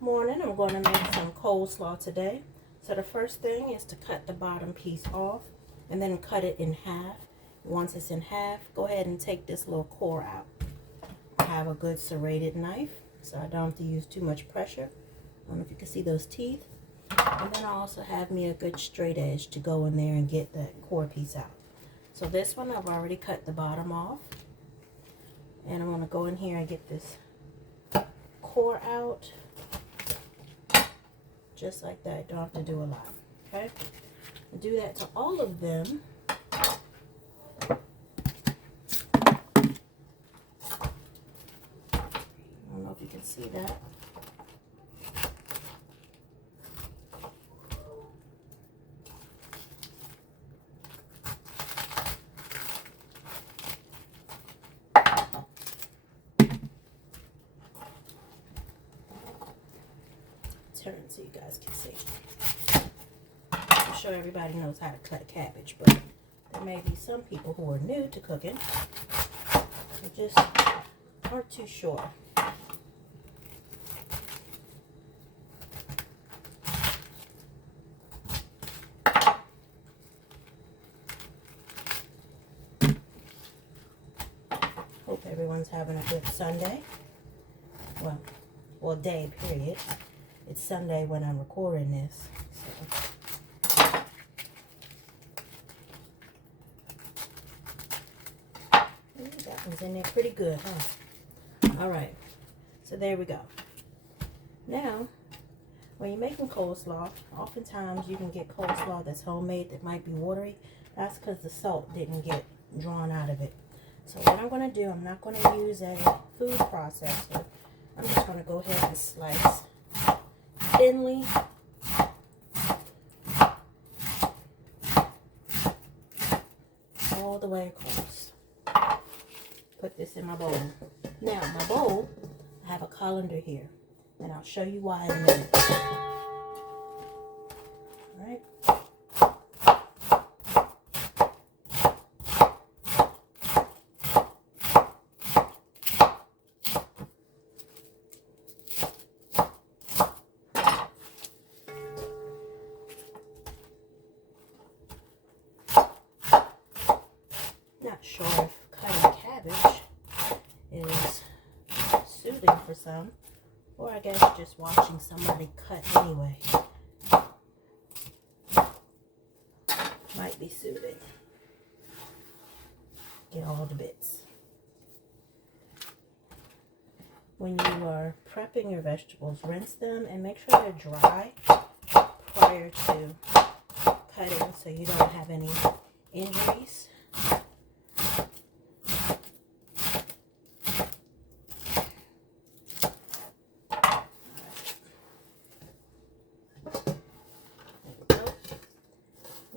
Morning, I'm going to make some coleslaw today. So the first thing is to cut the bottom piece off and then cut it in half. Once it's in half, go ahead and take this little core out. I have a good serrated knife, so I don't have to use too much pressure. I don't know if you can see those teeth. And then I also have me a good straight edge to go in there and get that core piece out. So this one, I've already cut the bottom off. And I'm going to go in here and get this core out. Just like that. Don't have to do a lot. Okay? Do that to all of them. I don't know if you can see that. Turn so you guys can see. I'm sure everybody knows how to cut a cabbage, but there may be some people who are new to cooking who just aren't too sure. Hope everyone's having a good Sunday. Well, day, period. It's Sunday when I'm recording this. So. That one's in there pretty good, huh? All right. So there we go. Now, when you're making coleslaw, oftentimes you can get coleslaw that's homemade that might be watery. That's because the salt didn't get drawn out of it. So what I'm going to do, I'm not going to use a food processor. I'm just going to go ahead and slice thinly all the way across. Put this in my bowl. Now, my bowl, I have a colander here, and I'll show you why in a minute. All right. Not sure if cutting cabbage is soothing for some, or I guess just watching somebody cut anyway might be soothing. Get all the bits. When you are prepping your vegetables, rinse them and make sure they're dry prior to cutting so you don't have any injuries.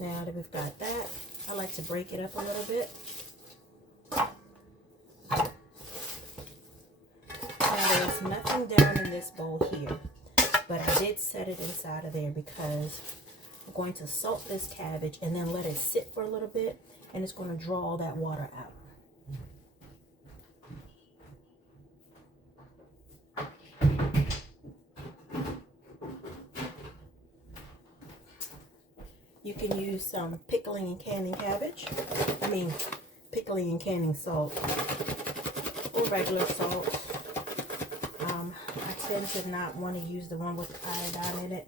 Now that we've got that, I like to break it up a little bit. Now there's nothing down in this bowl here, but I did set it inside of there because I'm going to salt this cabbage and then let it sit for a little bit, and it's going to draw all that water out. You can use some pickling and canning cabbage. Pickling and canning salt or regular salt. I tend to not want to use the one with iodine in it,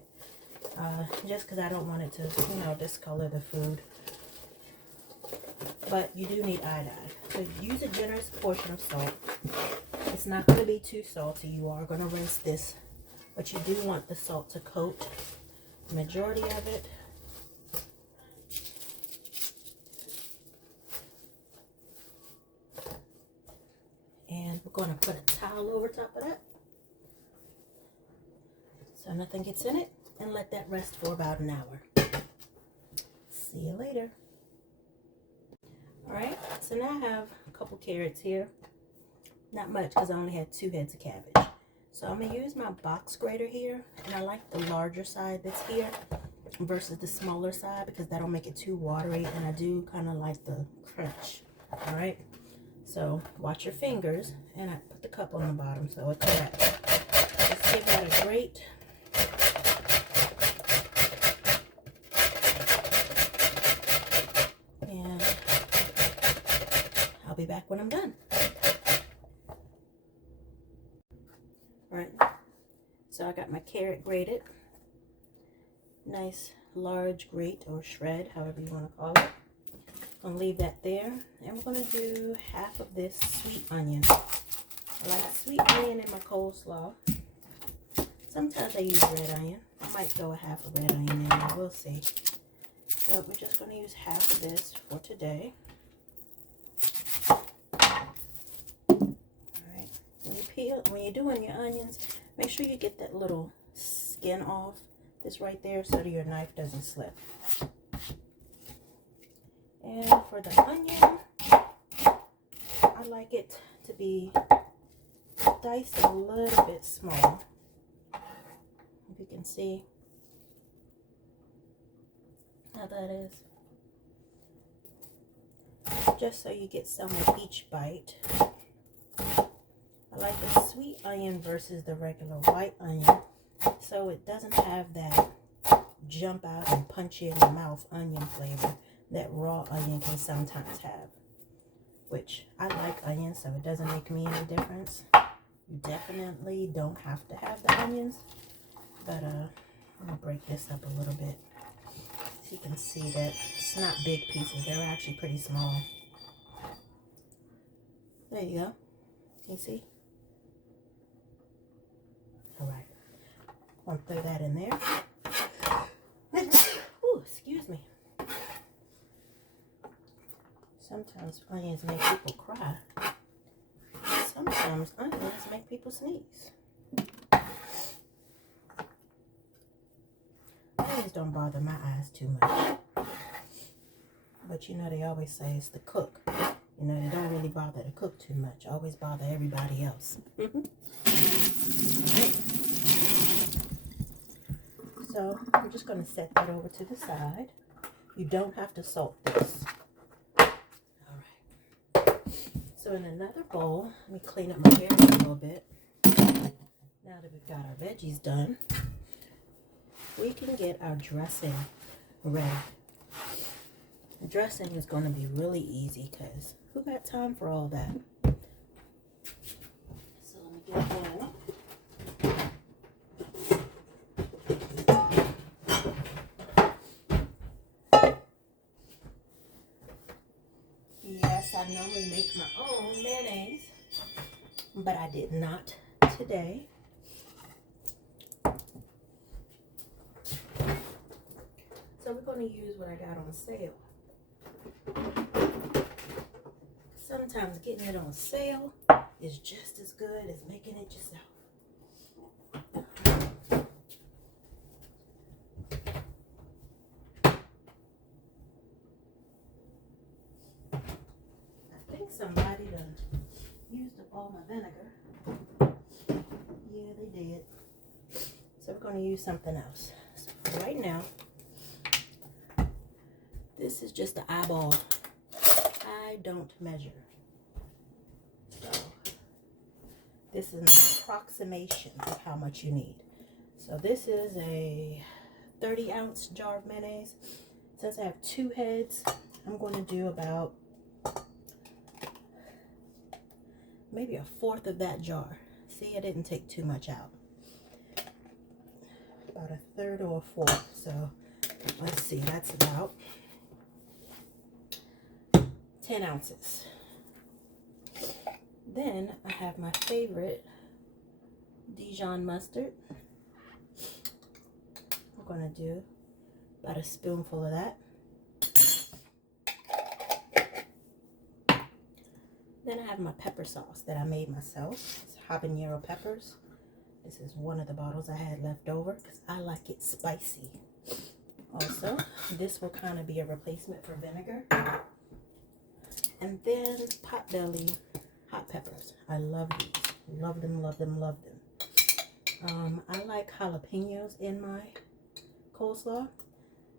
just because I don't want it to, discolor the food. But you do need iodine. So use a generous portion of salt. It's not going to be too salty. You are going to rinse this, but you do want the salt to coat the majority of it. And we're going to put a towel over top of that so nothing gets in it, and let that rest for about an hour. See you later. Alright, so now I have a couple carrots here. Not much because I only had 2 heads of cabbage. So I'm going to use my box grater here, and I like the larger side that's here versus the smaller side because that'll make it too watery, and I do kind of like the crunch. Alright. So watch your fingers, and I put the cup on the bottom so it's correct. Just give gotta grate. And I'll be back when I'm done. All right, so I got my carrot grated. Nice large grate or shred, however you want to call it. I'm gonna leave that there, and we're gonna do half of this sweet onion. I like sweet onion in my coleslaw. Sometimes I use red onion. I might throw a half of red onion in there, we'll see. But we're just gonna use half of this for today. Alright, when you're doing your onions, make sure you get that little skin off this right there so that your knife doesn't slip. And for the onion, I like it to be diced a little bit small. If you can see how that is. Just so you get some with each bite. I like the sweet onion versus the regular white onion, so it doesn't have that jump out and punch you in the mouth onion flavor that raw onion can sometimes have. Which I like onions, so it doesn't make me any difference. You definitely don't have to have the onions, but I'm gonna break this up a little bit so you can see that it's not big pieces. They're actually pretty small. There you go. Can you see? All right. I'm gonna throw that in there. Ooh, excuse me. Sometimes onions make people cry. Sometimes onions make people sneeze. Onions don't bother my eyes too much. But you know they always say it's the cook. You know, they don't really bother the cook too much. Always bother everybody else. Right. So I'm just going to set that over to the side. You don't have to salt this. So in another bowl, let me clean up my hair a little bit. Now that we've got our veggies done, we can get our dressing ready. The dressing is going to be really easy because who got time for all that? So let me get a bowl. Yes, I normally make my own mayonnaise, but I did not today. So we're going to use what I got on sale. Sometimes getting it on sale is just as good as making it yourself. I think somebody done used up all my vinegar. Yeah, they did. So we're going to use something else. So for right now, this is just the eyeball. I don't measure. So this is an approximation of how much you need. So this is a 30-ounce jar of mayonnaise. Since I have 2 heads, I'm going to do about maybe a 1/4 of that jar. See, I didn't take too much out. About a 1/3 or a 1/4. So let's see, that's about 10 ounces. Then I have my favorite Dijon mustard. I'm going to do about a spoonful of that. Then I have my pepper sauce that I made myself. It's habanero peppers. This is one of the bottles I had left over because I like it spicy. Also, this will kind of be a replacement for vinegar. And then potbelly hot peppers. I love these. Love them, love them, love them. I like jalapenos in my coleslaw.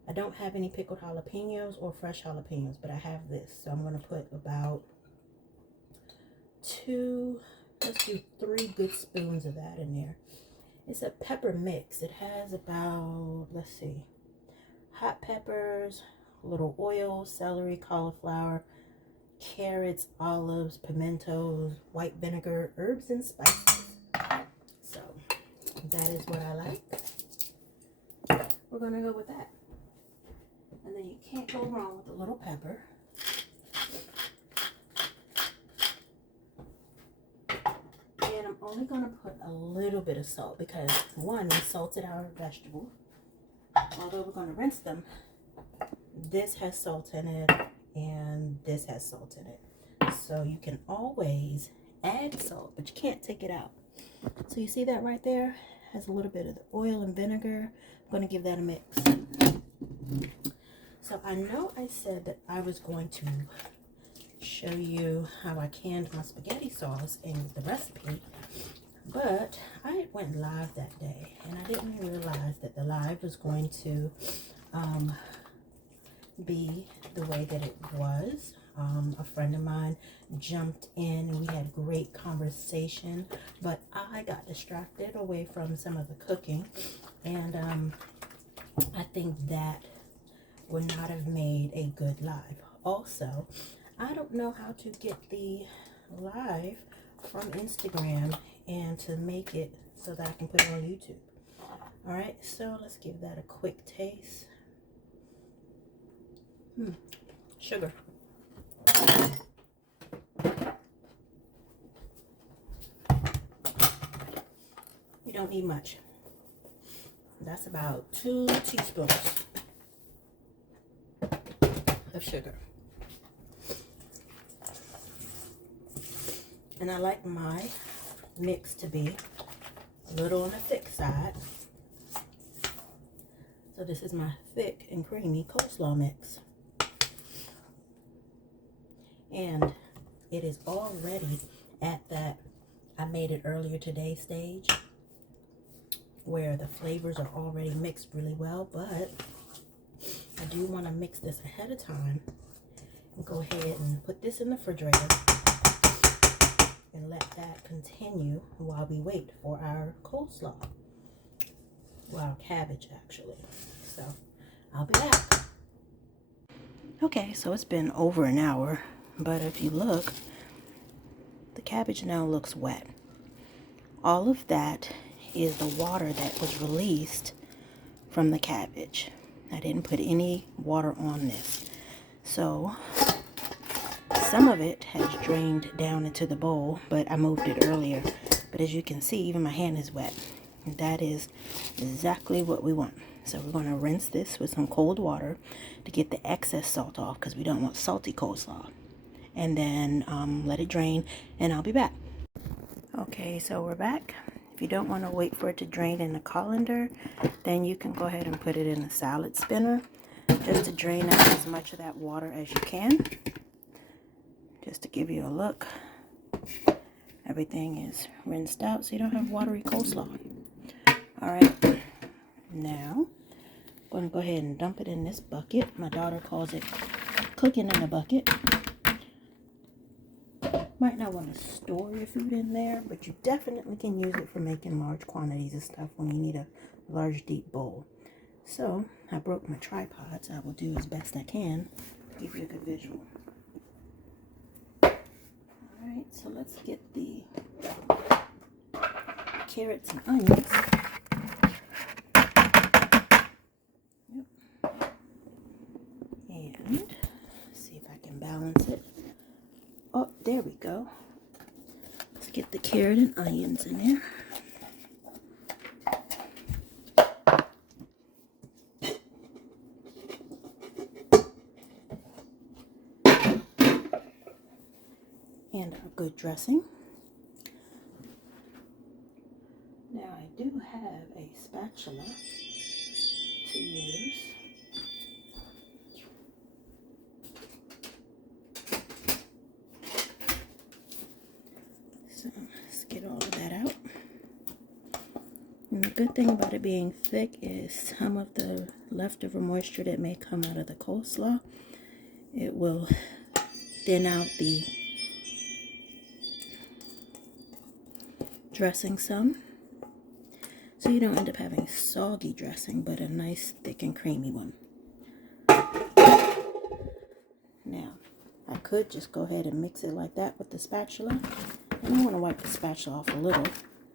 I don't have any pickled jalapenos or fresh jalapenos, but I have this. So I'm going to put about 2, let's do 3 good spoons of that in there. It's a pepper mix. It has about, let's see, hot peppers, a little oil, celery, cauliflower, carrots, olives, pimentos, white vinegar, herbs, and spices. So that is what I like. We're going to go with that. And then you can't go wrong with a little pepper. And I'm only going to put a little bit of salt because, one, we salted our vegetable. Although we're going to rinse them, this has salt in it and this has salt in it. So you can always add salt, but you can't take it out. So you see that right there? Has a little bit of the oil and vinegar. I'm going to give that a mix. So I know I said that I was going to show you how I canned my spaghetti sauce in the recipe, but I went live that day and I didn't realize that the live was going to be the way that it was. A friend of mine jumped in and we had great conversation, but I got distracted away from some of the cooking, and I think that would not have made a good live. Also, I don't know how to get the live from Instagram and to make it so that I can put it on YouTube. All right, so let's give that a quick taste. Sugar. You don't need much. That's about 2 teaspoons of sugar. And I like my mix to be a little on the thick side. So this is my thick and creamy coleslaw mix. And it is already at that I made it earlier today stage where the flavors are already mixed really well, but I do want to mix this ahead of time and go ahead and put this in the refrigerator and let that continue while we wait for our coleslaw. Well, our cabbage actually. So I'll be back. Okay, so it's been over an hour, but if you look, the cabbage now looks wet. All of that is the water that was released from the cabbage. I didn't put any water on this. So some of it has drained down into the bowl, but I moved it earlier. But as you can see, even my hand is wet. That is exactly what we want. So we're going to rinse this with some cold water to get the excess salt off because we don't want salty coleslaw. And then let it drain and I'll be back. Okay, so we're back. If you don't want to wait for it to drain in the colander, then you can go ahead and put it in a salad spinner just to drain out as much of that water as you can. Just to give you a look. Everything is rinsed out so you don't have watery coleslaw. Alright, now I'm going to go ahead and dump it in this bucket. My daughter calls it cooking in a bucket. Might not want to store your food in there, but you definitely can use it for making large quantities of stuff when you need a large deep bowl. So I broke my tripod, so I will do as best I can to give you a good visual. Alright, so let's get the carrots and onions. Yep. And see if I can balance it. Oh, there we go. Let's get the carrot and onions in there. And our good dressing. Now I do have a spatula to use. So let's get all of that out. And the good thing about it being thick is some of the leftover moisture that may come out of the coleslaw, it will thin out the dressing some. so you don't end up having soggy dressing, but a nice thick and creamy one. Now, I could just go ahead and mix it like that with the spatula. And I want to wipe the spatula off a little,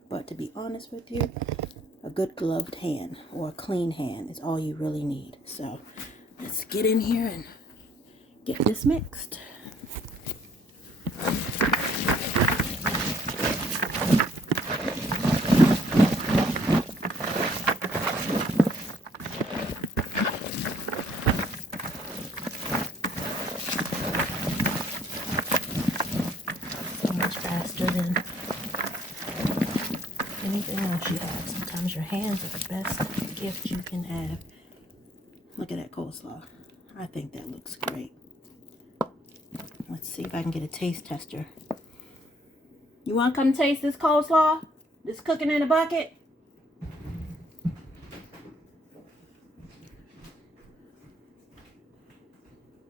but to be honest with you, a good gloved hand or a clean hand is all you really need. So let's get in here and get this mixed. Faster than anything else you have. Sometimes your hands are the best gift you can have. Look at that coleslaw. I think that looks great. Let's see if I can get a taste tester. You want to come taste this coleslaw? This cooking in a bucket?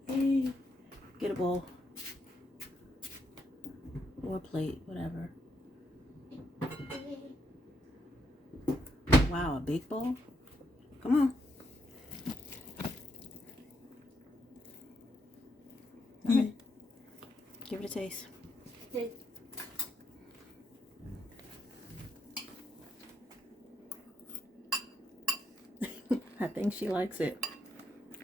Hey, get a bowl. Or a plate, whatever. Wow, a big bowl? Come on. All right. Give it a taste. Okay. I think she likes it.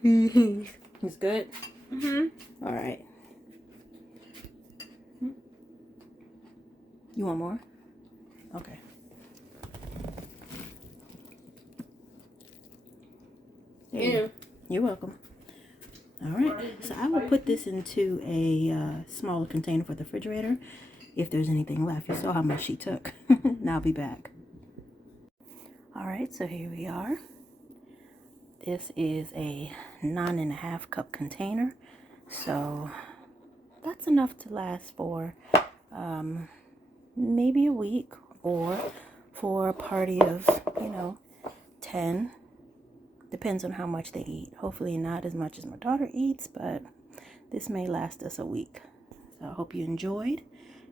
It's good? Mm-hmm. All right. You want more? Okay. Yeah. You're welcome. All right. So I will put this into a smaller container for the refrigerator if there's anything left. You saw how much she took. Now I'll be back. All right. So here we are. This is a 9.5 cup container. So that's enough to last for maybe a week, or for a party of, 10. Depends on how much they eat. Hopefully not as much as my daughter eats, but this may last us a week. So I hope you enjoyed,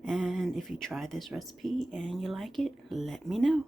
and if you try this recipe and you like it, let me know.